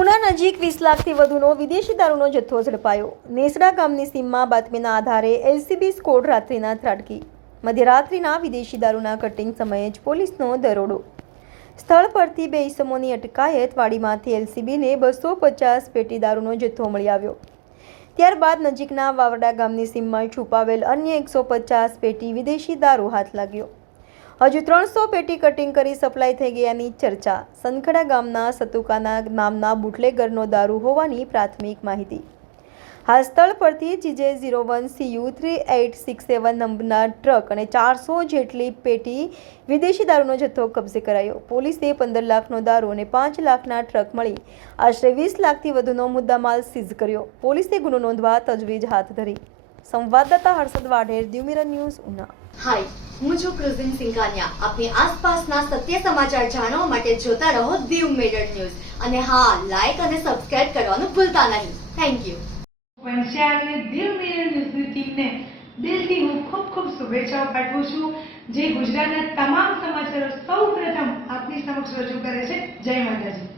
ઉના નજીક 20 લાખથી વધુનો વિદેશી દારૂનો જથ્થો ઝડપાયો। નેસડા ગામની સીમમાં બાતમીના આધારે એલસીબી સ્કોડ રાત્રિના ત્રાટકી। મધ્યરાત્રિના વિદેશી દારૂના કટિંગ સમયે જ પોલીસનો દરોડો। સ્થળ પરથી 2 ઇસમોની અટકાયત। વાડીમાંથી એલસીબીને 250 પેટી દારૂનો જથ્થો મળી આવ્યો। ત્યારબાદ નજીકના વાવડા ગામની સીમમાં છુપાવેલ અન્ય 150 પેટી વિદેશી દારૂ હાથ લાગ્યો। હજુ 300 પેટી કટિંગ કરી સપ્લાય થઈ ગયાની ચર્ચા। સનખડા ગામના સતુકાના નામના બુટલેગરનો દારૂ હોવાની પ્રાથમિક માહિતી। હાલ સ્થળ પરથી GJ01 CU 3867 નંબરના ટ્રક અને 400 જેટલી પેટી વિદેશી દારૂનો જથ્થો કબજે કરાયો। પોલીસે 15 લાખનો દારૂ અને 5 લાખના ટ્રક મળી આશરે 20 લાખથી વધુનો મુદ્દામાલ સીઝ કર્યો। પોલીસે ગુનો નોંધવા તજવીજ હાથ ધરી। સંવાદદાતા હર્ષદ વાઢેર, દીવ મિરર ન્યૂઝ, ઉના। હાય, હું છું ક્રુઝિન સિંઘાનિયા। આપની આસપાસના સત્ય સમાચાર જાણવા માટે જોતા રહો દીવ મિરર ન્યૂઝ અને હા, લાઈક અને સબસ્ક્રાઇબ કરવાનું ભૂલતા નહીં। Thank you. વંશિયાળને દીવ મિરર ન્યૂઝની ટીમને દિલથી હું ખૂબ શુભેચ્છાઓ પાઠવું છું, જે ગુજરાતના તમામ સમાચારો સૌપ્રથમ આપની સમક્ષ રજૂ કરે છે। જય માતાજી।